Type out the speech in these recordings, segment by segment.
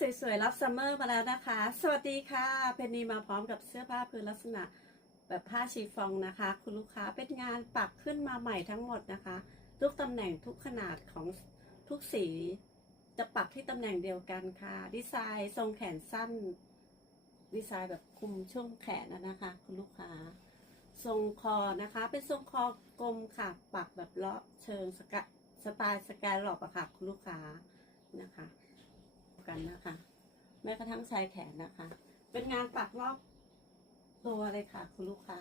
สวยๆ รับซัมเมอร์มาแล้วนะคะ สวัสดีค่ะ เพนนีมาพร้อมกับเสื้อผ้าพื้นลักษณะแบบผ้าชีฟองนะคะ คุณลูกค้าเป็นงานปักขึ้นมาใหม่ทั้งหมดนะคะ ทุกตำแหน่งทุกขนาดของทุกสี จะปักที่ตำแหน่งเดียวกันค่ะ ดีไซน์ทรงแขนสั้น ดีไซน์แบบคุมช่วงแขนนะคะ คุณลูกค้า ทรงคอนะคะ เป็นทรงคอกลมค่ะ ปักแบบเลาะเชิงสกสไตล์สแกนหลอกอะค่ะ คุณลูกค้านะคะ กันนะคะแม้กระทั่งชายแขนนะคะ เป็นงานปักรอบตัวเลยค่ะ คุณลูกค้า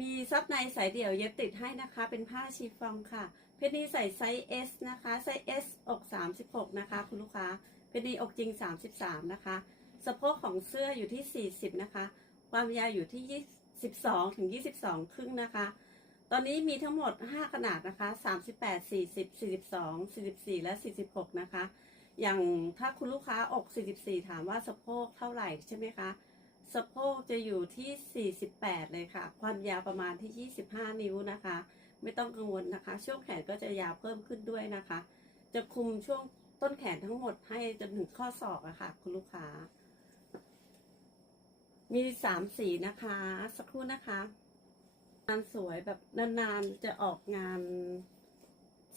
มีซับในสายเดี่ยวเย็บติดให้นะคะ เป็นผ้าชีฟองค่ะ เพชรนีใส่ไซส์ S นะคะ ไซส์ S อก 36 นะคะ คุณลูกค้า เพชรนีอกจริง 33 นะคะ สะโพกของเสื้ออยู่ที่ 40 นะคะ ความยาวอยู่ที่ 22 ถึง 22 ครึ่งนะคะ ตอนนี้มีทั้งหมด 5 ขนาดนะคะ 38 40 42 44 และ 46 นะคะ อย่างถ้าคุณลูกค้าอก 44 ถามว่าสะโพกเท่าไหร่ใช่ไหมคะ สะโพกจะอยู่ที่ 48 เลยค่ะ ความยาวประมาณที่ 25 นิ้วนะคะ ไม่ต้องกังวลนะคะ ช่วงแขนก็จะยาวเพิ่มขึ้นด้วยนะคะ จะคุมช่วงต้นแขนทั้งหมดให้จนถึงข้อศอกอะค่ะ คุณลูกค้า มีสามสีนะคะ สักครู่นะคะ งานสวยแบบนานๆจะออกงาน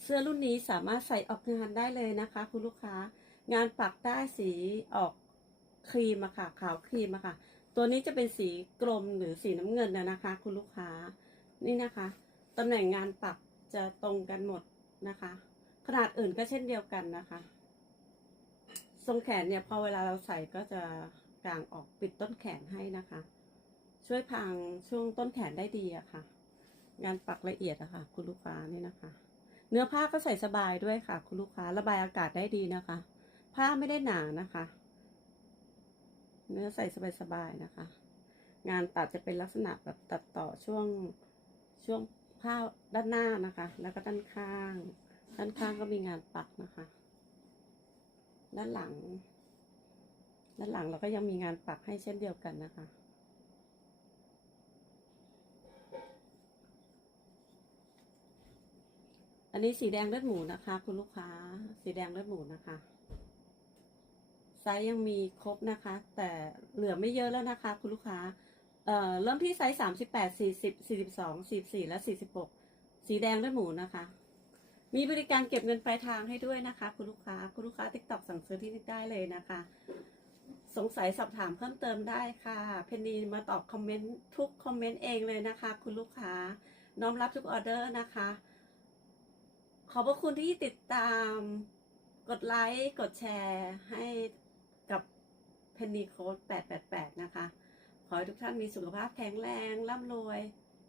เสื้อรุ่นนี้สามารถใส่ออกงานได้เลยนะคะ คุณลูกค้า งานปักได้สีออกครีมอะค่ะ ขาวครีมอะค่ะ ตัวนี้จะเป็นสีกลมหรือสีน้ำเงินนะนะคะ คุณลูกค้านี่นะคะตำแหน่งงานปักจะตรงกันหมดนะคะ ขนาดอื่นก็เช่นเดียวกันนะคะ ทรงแขนเนี่ยพอเวลาเราใส่ก็จะกางออกปิดต้นแขนให้นะคะ ช่วยพรางช่วงต้นแขนได้ดีอะค่ะ งานปักละเอียดอะค่ะ คุณลูกค้านี่นะคะ เนื้อผ้าก็ใส่สบายด้วยค่ะ คุณลูกค้าระบายอากาศได้ดีนะคะ ผ้าไม่ได้หนานะคะ เนื้อใส่สบายๆนะคะ งานตัดจะเป็นลักษณะแบบตัดต่อช่วงช่วงผ้าด้านหน้านะคะ แล้วก็ด้านข้าง ด้านข้างก็มีงานปักนะคะ ด้านหลัง ด้านหลังเราก็ยังมีงานปักให้เช่นเดียวกันนะคะ อันนี้สีแดงเลือดหมูนะคะ คุณลูกค้า สีแดงเลือดหมูนะคะไซส์ยังมีครบนะคะ แต่เหลือไม่เยอะแล้วนะคะ คุณลูกค้า เอ่อเริ่มที่ไซส์สามสิบแปดสี่สิบสี่สิบสองสี่สี่และสี่สิบหกสีแดงเลือดหมูนะคะ มีบริการเก็บเงินปลายทางให้ด้วยนะคะ คุณลูกค้า คุณลูกค้าติ๊กต็อกสั่งซื้อที่นี่ได้เลยนะคะ สงสัยสอบถามเพิ่มเติมได้ค่ะ เพนนีมาตอบคอมเมนต์ทุกคอมเมนต์เองเลยนะคะ คุณลูกค้า น้อมรับทุกออเดอร์นะคะ ขอบพระคุณที่ติดตาม กดไลค์ กดแชร์ให้กับเพนนีโค้ด888 นะคะ ขอให้ทุกท่านมีสุขภาพแข็งแรง ร่ำรวย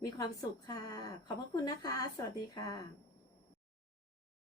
มีความสุขค่ะ ขอบพระคุณนะคะ สวัสดีค่ะ